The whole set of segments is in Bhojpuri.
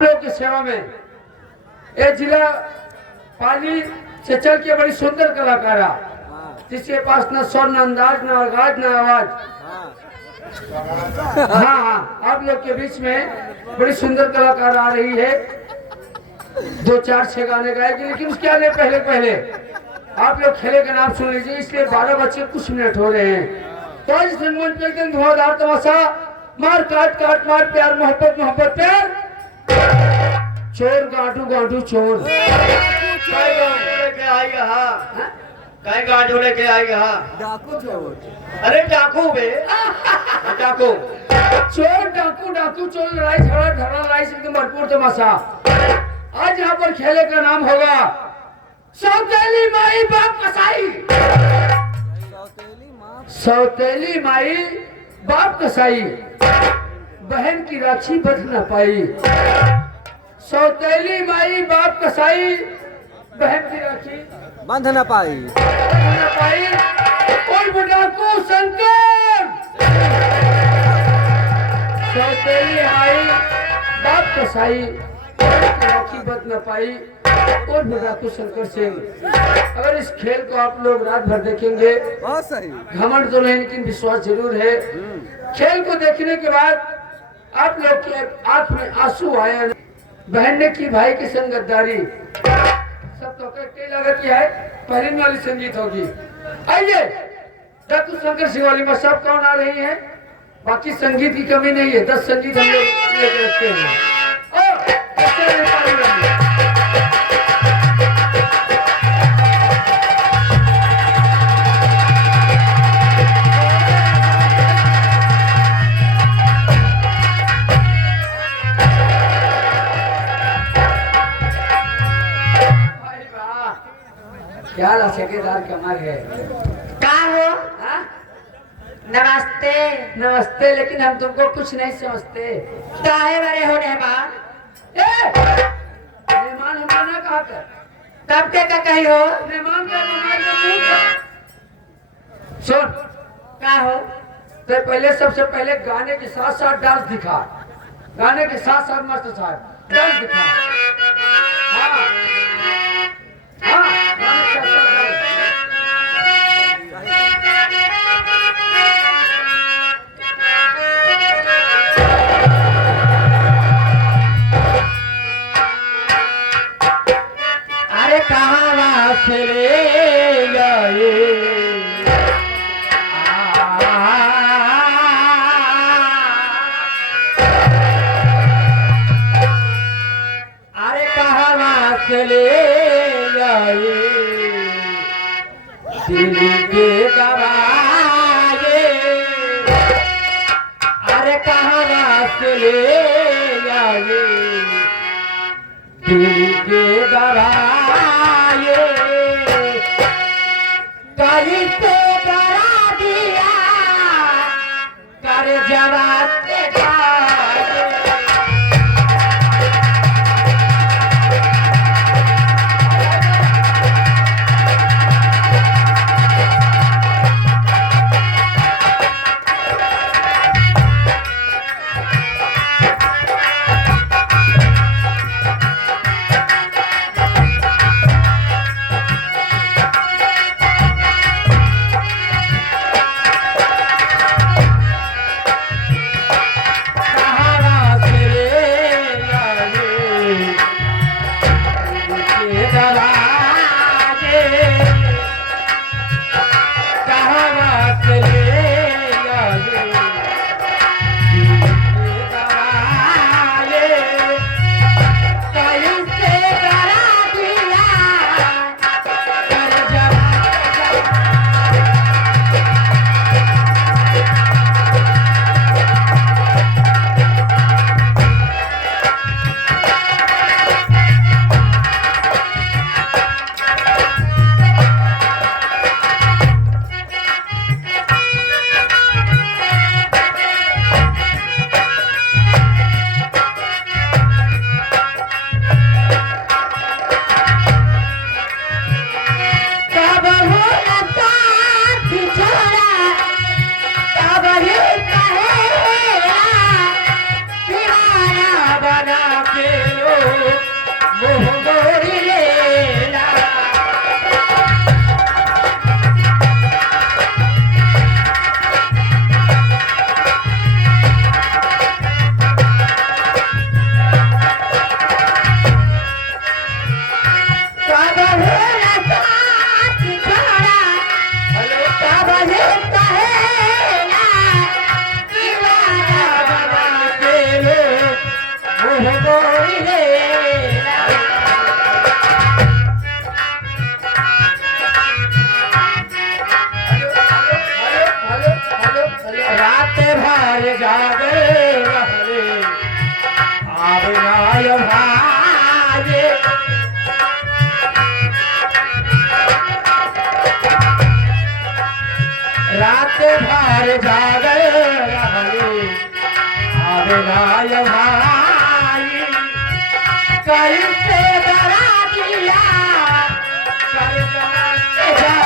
लोग की सेवा में ये जिला पाली से चल के बड़ी सुंदर कलाकार जिसके पास न स्वर न अंदाज न आवाज न आवाज। हाँ हाँ, आप लोग के बीच में बड़ी सुंदर कलाकार आ रही है। 2-4-6 गाने गाएगी, लेकिन उसके आने पहले पहले आप लोग खेले का नाम सुन लीजिए। इसलिए 12 बज के कुछ मिनट हो रहे हैं। तो इस रंगमंच पे एकदम धुआंधार तमाशा, मार काट काट मार, प्यार मोहब्बत मोहब्बत प्यार, चोर गांठू गांठू चोर। कहीं गांठू लेके आई डाकू चोर, अरे डाकू बे डाकू चोर डाकू डाकू चोर, लड़ाई झगड़ा धरना लड़ाई से एकदम भरपूर तमाशा। आज यहाँ पर खेले का नाम होगा सौतेली माई बाप कसाई। सौतेली माई बाप कसाई, बहन की राखी बच न पाई। सौतेली माई बाप कसाई, बहन की राखी बंध न पाई। और बुढ़ाकू शंकर। सौतेली माई बाप कसाई, बहन की राखी बच न पाई। और बुढ़ाकू शंकर सिंह। अगर इस खेल को आप लोग रात भर देखेंगे, बहुत सही, घमंड तो नहीं लेकिन विश्वास जरूर है। खेल को देखने के बाद आप लोग के आंख में आंसू आया। बहन ने की भाई के संग गद्दारी, सब तो कई लगत की है। पहली वाली संगीत होगी। आइए, डाकू शंकर सिंह वाली में सब कौन आ रही है। बाकी संगीत की कमी नहीं है, 10 संगीत हम लोग लेकर रखते हैं। क्या ठेकेदार कमर है। का हो? हाँ? नमस्ते। नमस्ते, लेकिन हम तुमको कुछ नहीं समझते। काहे बड़े हो मेहमान? मेहमान हमरा ना कहा कर। तब के का कही हो? मेहमान का मेहमान का मुंह था। सुन, का हो? तो पहले सबसे पहले गाने के साथ साथ डांस दिखा। गाने के साथ साथ मस्त साहब डांस दिखा। हाँ हाँ, गाने के साथ साथ डांस। अरे कहाँ से ले गए? अरे कहाँ से ले गए दिल के दवाए? अरे कहाँ से ले गए दिल के दवाए? करी तो डरा दिया कर जवाब मोरी रे रात भर जागे रहले आवे नाय भाजे रात भर जागे रहले आवे नाय भाई कैसे डरा दिया कर जा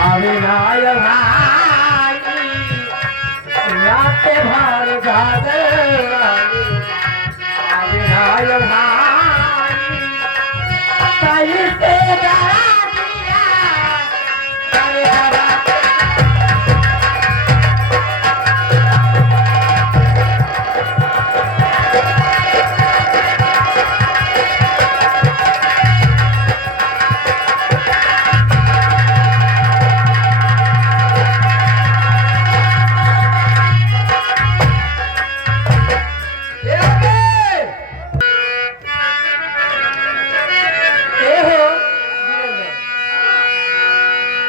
नाय भाई रात भर जागे आवे नाय भाई कैसे डरा दिया करे डरा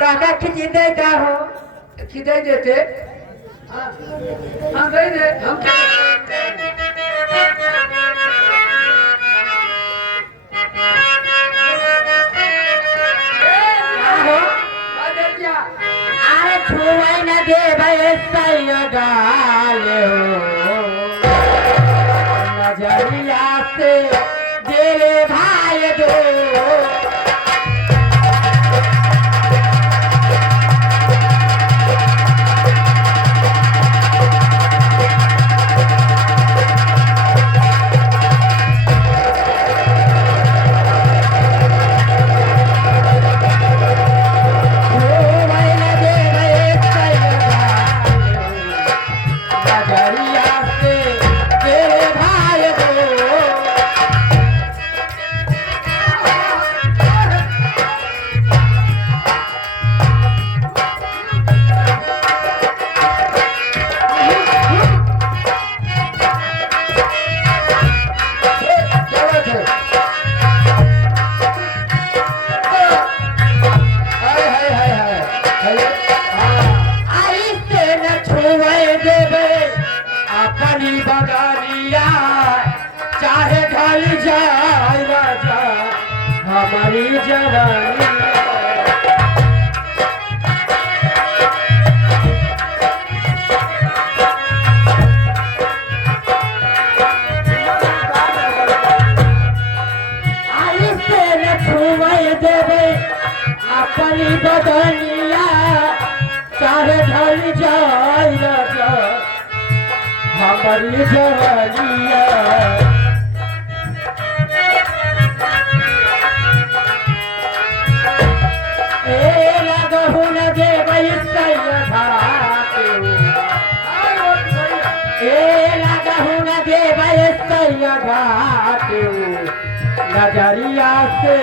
काका खिची दे का हो खिदाई देते हाँ दे दे हम अरे छुए न दे गाले हो नजरिया से तेरे भाई दो बगानिया चाहे ढल जाए राजा हमारी जवानी देवे अपनी बदनिया चाहे ढल जाए राजा हमारी जवानिया लगहु न देवे लगहु न देवे नजरिया से